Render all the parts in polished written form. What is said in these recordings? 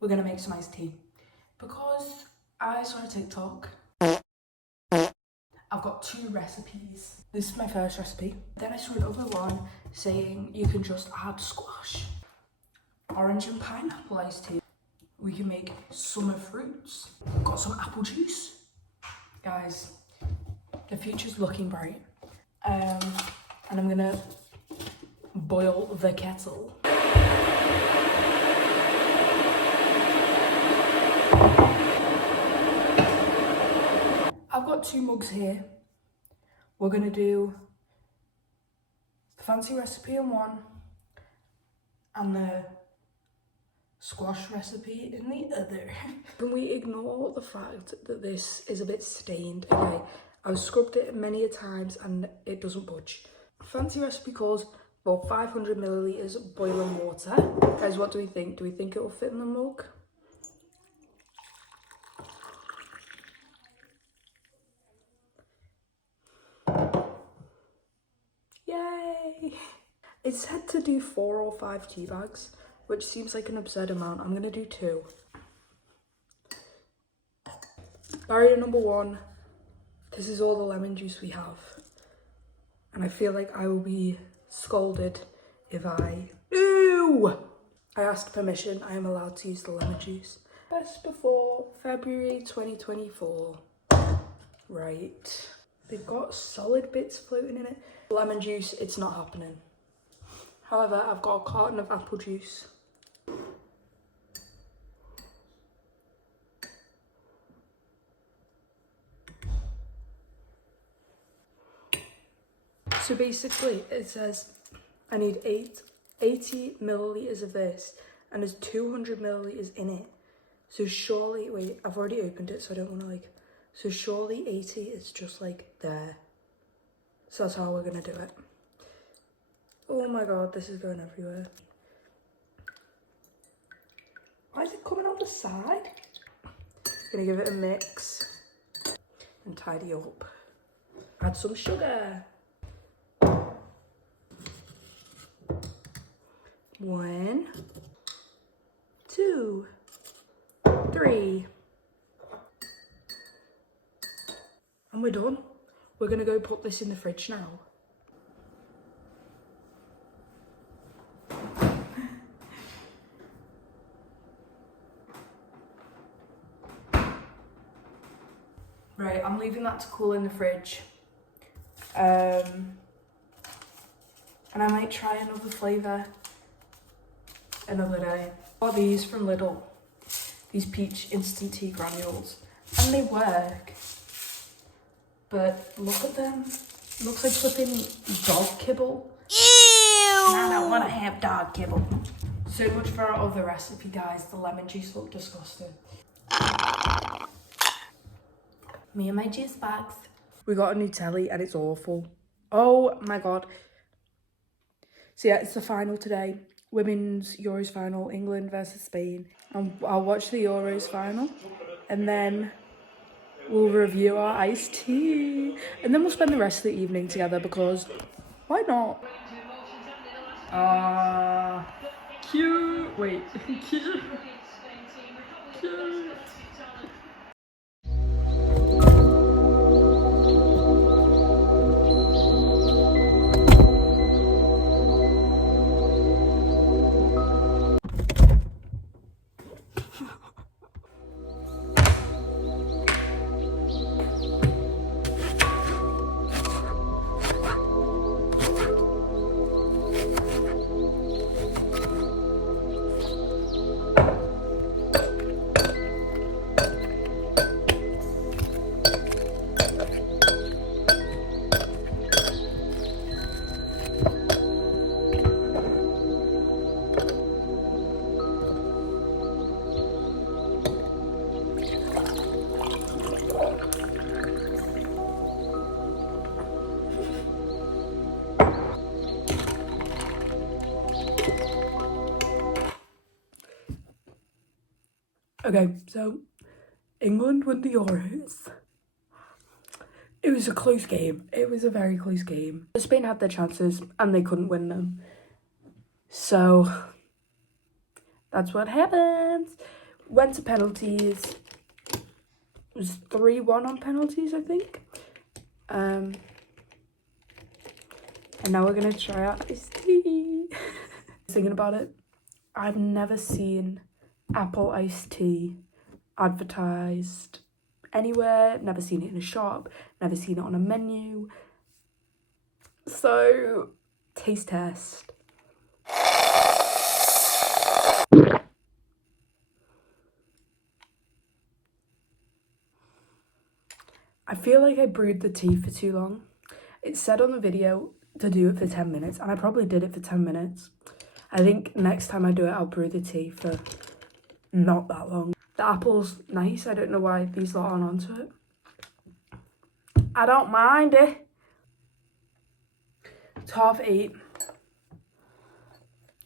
we're gonna make some iced tea. Because I saw a TikTok, I've got 2 recipes. This is my first recipe. Then I saw another one saying you can just add squash, orange and pineapple iced tea. We can make summer fruits. Got some apple juice. Guys, the future's looking bright. And I'm gonna boil the kettle. I've got 2 mugs here. We're gonna do the fancy recipe in one and the squash recipe in the other. Can we ignore the fact that this is a bit stained? Okay, I've scrubbed it many a times and it doesn't budge. Fancy recipe calls for 500 milliliters boiling water. Guys, what do we think? Do we think it will fit in the mug? Yay! It said to do 4 or 5 tea bags, which seems like an absurd amount. I'm gonna do 2. Barrier number 1. This is all the lemon juice we have. And I feel like I will be scolded if Ew! I asked permission. I am allowed to use the lemon juice. Best before February 2024. Right. They've got solid bits floating in it. Lemon juice, it's not happening. However, I've got a carton of apple juice. So basically, it says I need 80 milliliters of this, and there's 200 milliliters in it. So surely, wait, I've already opened it, so I don't want to so surely 80 is just like there. So that's how we're gonna do it. Oh my god, this is going everywhere. Why is it coming on the side? Gonna give it a mix and tidy up. Add some sugar. 1, 2, 3. And we're done. We're gonna go put this in the fridge now. Right, I'm leaving that to cool in the fridge. And I might try another flavour another day. Are these from Lidl? These peach instant tea granules. And they work. But look at them. Looks like flipping dog kibble. Ew! And I don't want to have dog kibble. So much for our other recipe, guys. The lemon juice looked disgusting. Me and my juice box. We got a new telly and it's awful. Oh my god. So yeah, it's the final today. Women's Euros final, England versus Spain. And I'll watch the Euros final. And then we'll review our iced tea. And then we'll spend the rest of the evening together because why not? Cute. Wait, cute. Cute. Okay, so England won the Euros. It was a close game. It was a very close game. Spain had their chances and they couldn't win them. So that's what happens Went to penalties. It was 3-1 on penalties, I think. And now we're gonna try out iced tea. Thinking about it, I've never seen apple iced tea advertised anywhere, never seen it in a shop, never seen it on a menu. So, taste test. I feel like I brewed the tea for too long. It said on the video to do it for 10 minutes, and I probably did it for 10 minutes. I think next time I do it, I'll brew the tea for not that long. The apple's nice. I don't know why these lot aren't onto it. I don't mind it. It's 8:30.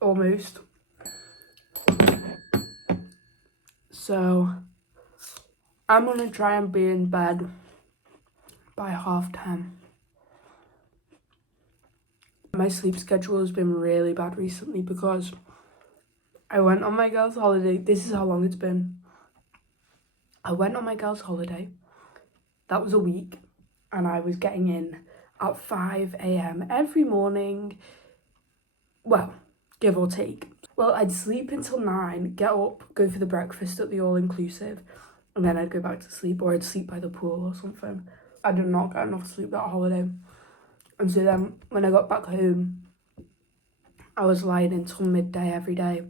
Almost. So, I'm gonna try and be in bed by 10:30. My sleep schedule has been really bad recently because I went on my girls' holiday. This is how long it's been. I went on my girls' holiday. That was a week. And I was getting in at 5 a.m. every morning. Well, give or take. Well, I'd sleep until 9, get up, go for the breakfast at the all-inclusive, and then I'd go back to sleep, or I'd sleep by the pool or something. I did not get enough sleep that holiday. And so then when I got back home, I was lying until midday every day.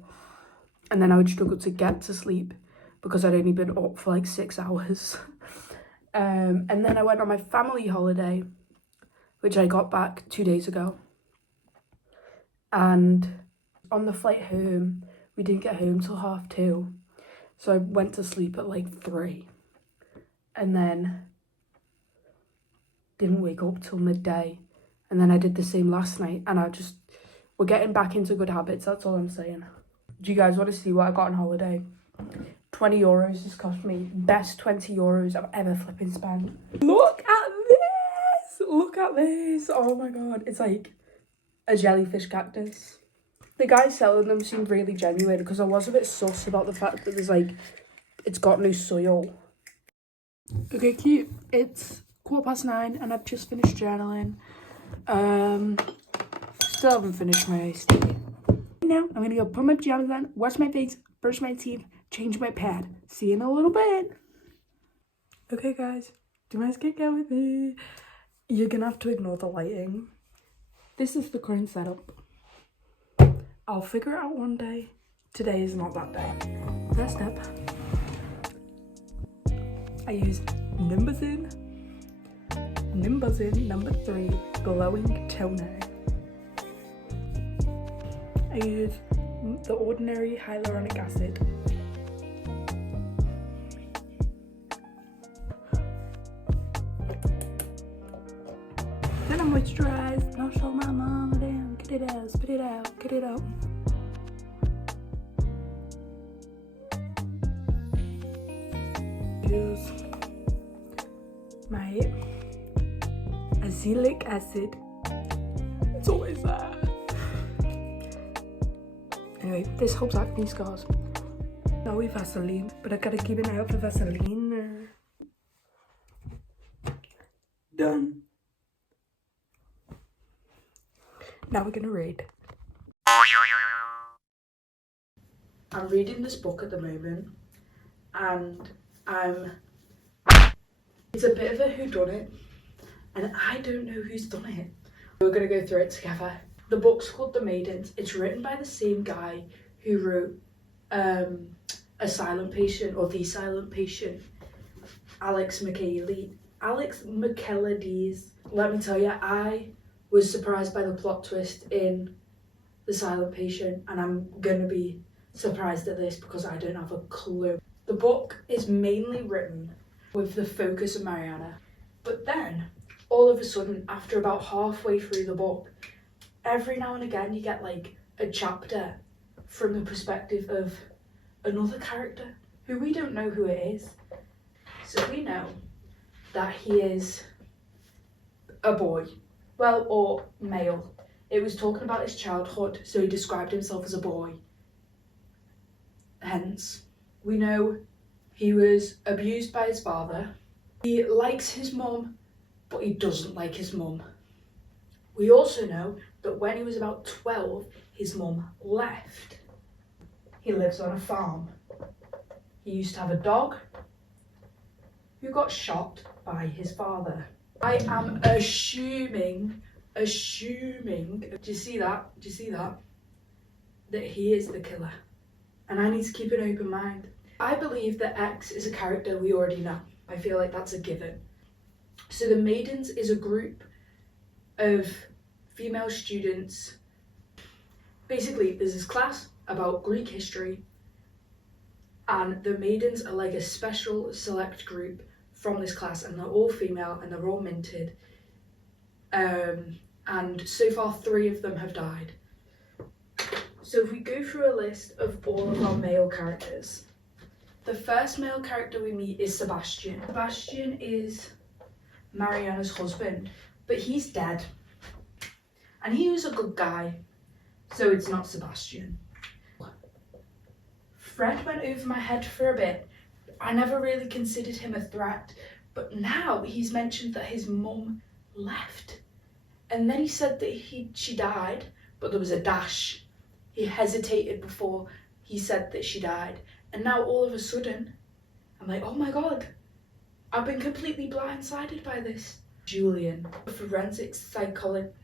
And then I would struggle to get to sleep because I'd only been up for like 6 hours. And then I went on my family holiday, which I got back 2 days ago. And on the flight home, we didn't get home till 2:30. So I went to sleep at like 3. And then didn't wake up till midday. And then I did the same last night. And we're getting back into good habits, that's all I'm saying. Do you guys want to see what I got on holiday? 20 euros this cost me. Best 20 euros I've ever flipping spent. Look at this! Look at this! Oh my god. It's like a jellyfish cactus. The guy selling them seemed really genuine because I was a bit sus about the fact that there's like, it's got no soil. Okay, cute. It's 9:15 and I've just finished journaling. Still haven't finished my iced tea. Now I'm gonna go put my pajamas on, wash my face, brush my teeth, change my pad. See you in a little bit. Okay guys, do my skincare with me. You're gonna have to ignore the lighting. This is the current setup. I'll figure it out one day. Today is not that day. First step, I use Nimbuzin number 3 glowing toner. I use the ordinary hyaluronic acid. Then I moisturize. I'll show my mom, damn, get it out, spit it out, get it out. Use my azelaic acid. It's always there. Anyway, this helps acne scars. Now we Vaseline, but I gotta keep an eye out for Vaseline. Done. Now we're gonna read. I'm reading this book at the moment, and it's a bit of a whodunit, and I don't know who's done it. We're gonna go through it together. The book's called The Maidens. It's written by the same guy who wrote A Silent Patient, or The Silent Patient, Alex Michaelides. Let me tell you, I was surprised by the plot twist in The Silent Patient, and I'm gonna be surprised at this because I don't have a clue. The book is mainly written with the focus of Mariana, but then all of a sudden, after about halfway through the book, every now and again you get like a chapter from the perspective of another character who we don't know who it is. So we know that he is a boy, well, or male. It was talking about his childhood, so he described himself as a boy. Hence, We know he was abused by his father. He likes his mum, but he doesn't like his mum. We also know that when he was about 12, his mum left. He lives on a farm. He used to have a dog who got shot by his father. I am assuming, do you see that? That he is the killer. And I need to keep an open mind. I believe that X is a character we already know. I feel like that's a given. So the Maidens is a group of female students. Basically, there's this class about Greek history, and the Maidens are like a special select group from this class, and they're all female and they're all minted. And so far 3 of them have died. So if we go through a list of all of our male characters, the first male character we meet is Sebastian. Sebastian is Mariana's husband, but he's dead. And he was a good guy, so it's not Sebastian. Fred went over my head for a bit. I never really considered him a threat, but now he's mentioned that his mum left. And then he said that she died, but there was a dash. He hesitated before he said that she died. And now all of a sudden, I'm like, oh my God, I've been completely blindsided by this. Julian, a forensic psychologist,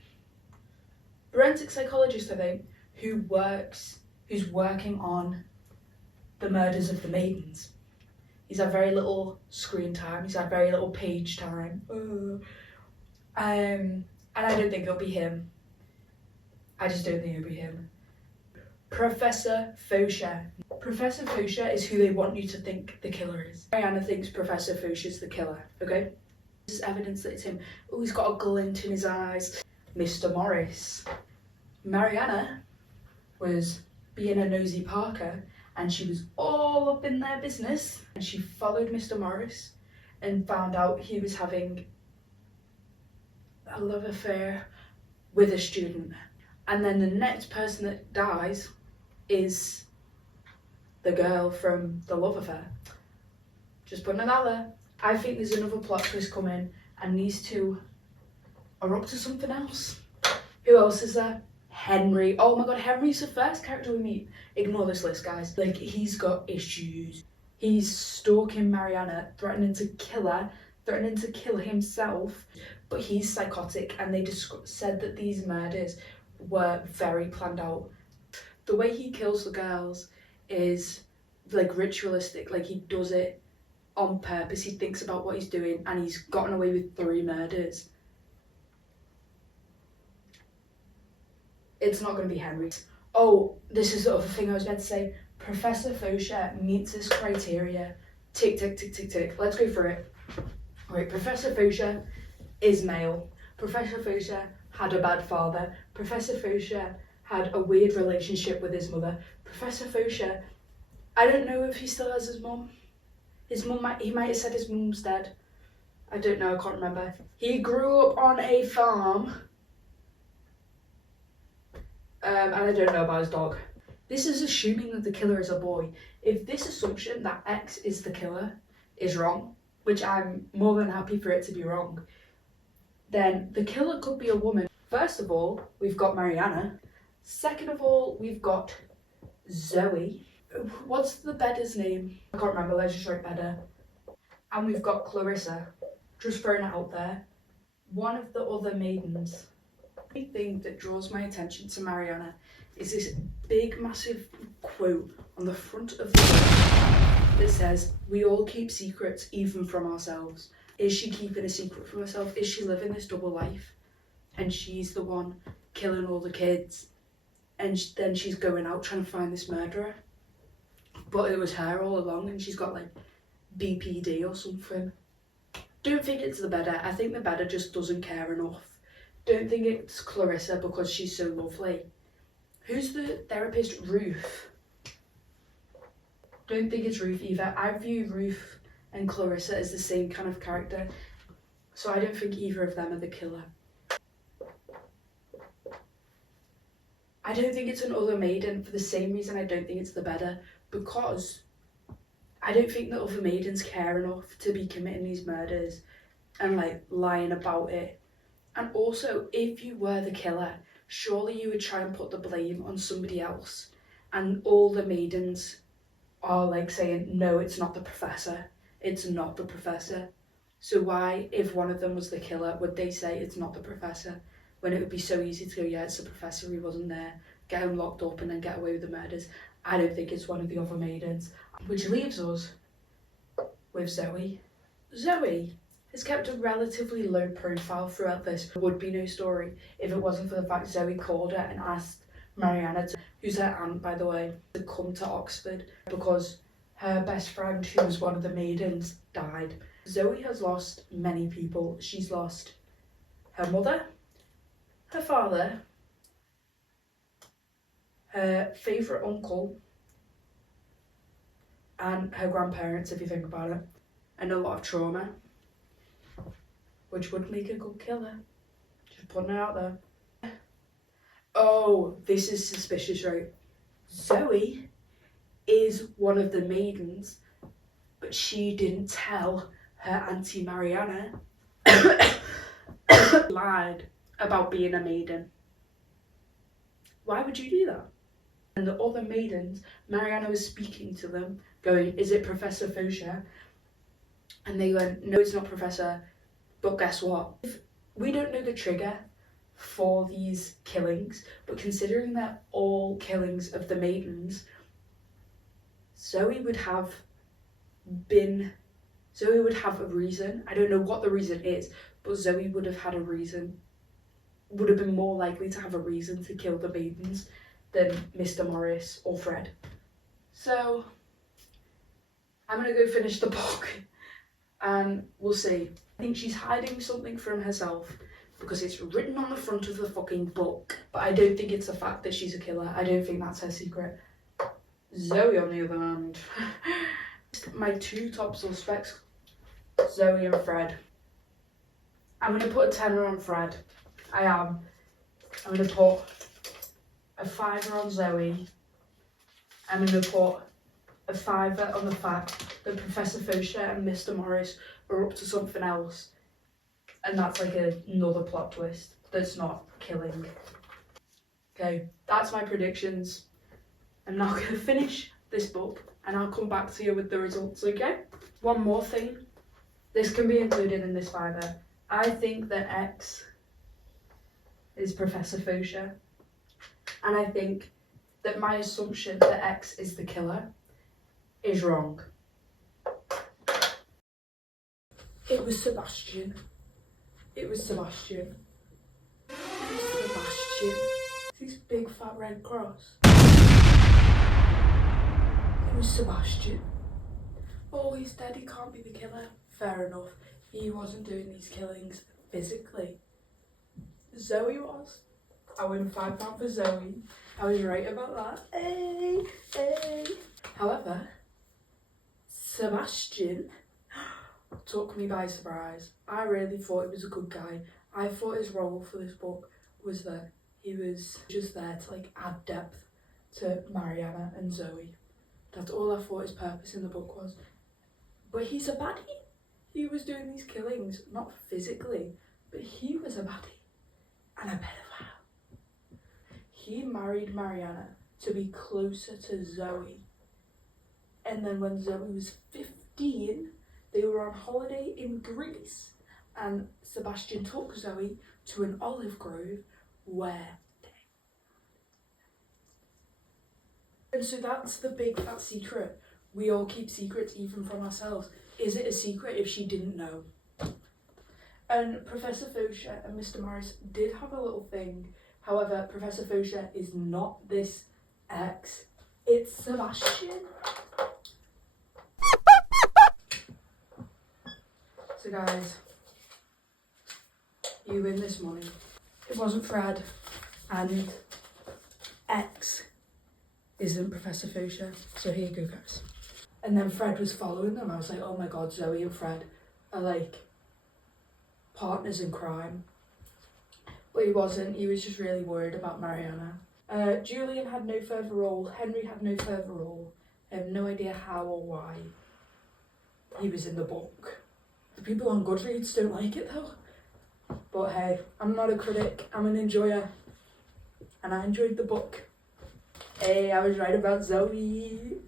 I think, who's working on the murders of the Maidens. He's had very little screen time. He's had very little page time. And I don't think it'll be him. I just don't think it'll be him. Professor Faucher. Professor Faucher is who they want you to think the killer is. Mariana thinks Professor Faucher's the killer, okay? This is evidence that it's him. Oh, he's got a glint in his eyes. Mr. Morris. Mariana was being a nosy Parker, and she was all up in their business, and she followed Mr. Morris and found out he was having a love affair with a student. And then the next person that dies is the girl from the love affair. Just putting it out there. I think there's another plot twist coming, and these two are up to something else. Who else is there? Henry. Oh my God, Henry's the first character we meet. Ignore this list, guys. Like, he's got issues. He's stalking Mariana, threatening to kill her, threatening to kill himself. But he's psychotic, and they said that these murders were very planned out. The way he kills the girls is like ritualistic. Like, he does it on purpose. He thinks about what he's doing, and he's gotten away with 3 murders. It's not going to be Henry. Oh, this is the other thing I was meant to say. Professor Faucher meets this criteria. Tick, tick, tick, tick, tick. Let's go through it. Right, Professor Faucher is male. Professor Faucher had a bad father. Professor Faucher had a weird relationship with his mother. Professor Faucher, I don't know if he still has his mum. He might have said his mum's dead. I don't know, I can't remember. He grew up on a farm. And I don't know about his dog. This is assuming that the killer is a boy. If this assumption that X is the killer is wrong, which I'm more than happy for it to be wrong, then the killer could be a woman. First of all, we've got Mariana. Second of all, we've got Zoe. What's the bedder's name? I can't remember, let's just write bedder. And we've got Clarissa. Just throwing it out there. One of the other maidens. The thing that draws my attention to Mariana is this big massive quote on the front of the book that says, "We all keep secrets even from ourselves." Is she keeping a secret from herself? Is she living this double life? And she's the one killing all the kids, and then she's going out trying to find this murderer, but it was her all along, and she's got like BPD or something. Don't think it's the bedder. I think the bedder just doesn't care enough. Don't think it's Clarissa because she's so lovely. Who's the therapist? Ruth. Don't think it's Ruth either. I view Ruth and Clarissa as the same kind of character, so I don't think either of them are the killer. I don't think it's another maiden for the same reason I don't think it's the bedder, because I don't think that other maidens care enough to be committing these murders and like lying about it. And also, if you were the killer, surely you would try and put the blame on somebody else. And all the maidens are like saying, no, it's not the professor. It's not the professor. So why, if one of them was the killer, would they say it's not the professor? When it would be so easy to go, yeah, it's the professor, he wasn't there, get him locked up and then get away with the murders. I don't think it's one of the other maidens. Which leaves us with Zoe. Zoe has kept a relatively low profile throughout this. There would be no story if it wasn't for the fact Zoe called her and asked Mariana, who's her aunt by the way, to come to Oxford because her best friend, who was one of the maidens, died. Zoe has lost many people. She's lost her mother, her father, her favourite uncle, and her grandparents, if you think about it, and a lot of trauma, which would make a good killer. Just putting it out there. Oh, this is suspicious, right? Zoe is one of the maidens, but she didn't tell her auntie Mariana. Lied about being a maiden. Why would you do that? And the other maidens, Mariana was speaking to them, going, is it Professor Faucher? And they went, no, it's not Professor, but guess what? We don't know the trigger for these killings, but considering they're all killings of the maidens, Zoe would have a reason. I don't know what the reason is, but Zoe would have had a reason, would have been more likely to have a reason to kill the maidens than Mr. Morris or Fred. So I'm gonna go finish the book and we'll see. I think she's hiding something from herself because it's written on the front of the fucking book, but I don't think it's the fact that she's a killer. I don't think that's her secret. Zoe, on the other hand, my two top suspects, Zoe and Fred. I'm gonna put a tenner on Fred. I am. I'm gonna put a £5 on Zoe. I'm gonna put a £5 on the fact that Professor Faucher and Mr. Morris are up to something else, and that's like another plot twist that's not killing. Okay, that's my predictions. I'm now gonna finish this book and I'll come back to you with the results, okay? One more thing, this can be included in this £5. I think that X is Professor Faucher, and I think that my assumption that X is the killer is wrong. It was Sebastian. It was Sebastian. It was Sebastian. This big fat red cross. It was Sebastian. Oh, he's dead, he can't be the killer. Fair enough. He wasn't doing these killings physically. Zoe was. I win £5 for Zoe. I was right about that. Hey, hey. However, Sebastian took me by surprise. I really thought he was a good guy. I thought his role for this book was that he was just there to like add depth to Mariana and Zoe. That's all I thought his purpose in the book was. But he's a baddie. He was doing these killings, not physically, but he was a baddie and a pedophile. He married Mariana to be closer to Zoe. And then when Zoe was 15, they were on holiday in Greece and Sebastian took Zoe to an olive grove where and so that's the big fat secret. We all keep secrets even from ourselves. Is it a secret if she didn't know? And Professor Faucher and Mr. Morris did have a little thing. However, Professor Faucher is not this X. It's Sebastian. So guys, you win this money. It wasn't Fred, and X isn't Professor Faucher. So here you go, guys. And then Fred was following them. I was like, oh my god, Zoe and Fred are like partners in crime. But he wasn't. He was just really worried about Mariana. Julian had no further role. Henry had no further role. I have no idea how or why. he was in the book. The people on Goodreads don't like it though. But hey, I'm not a critic, I'm an enjoyer. And I enjoyed the book. Hey, I was right about Zoe.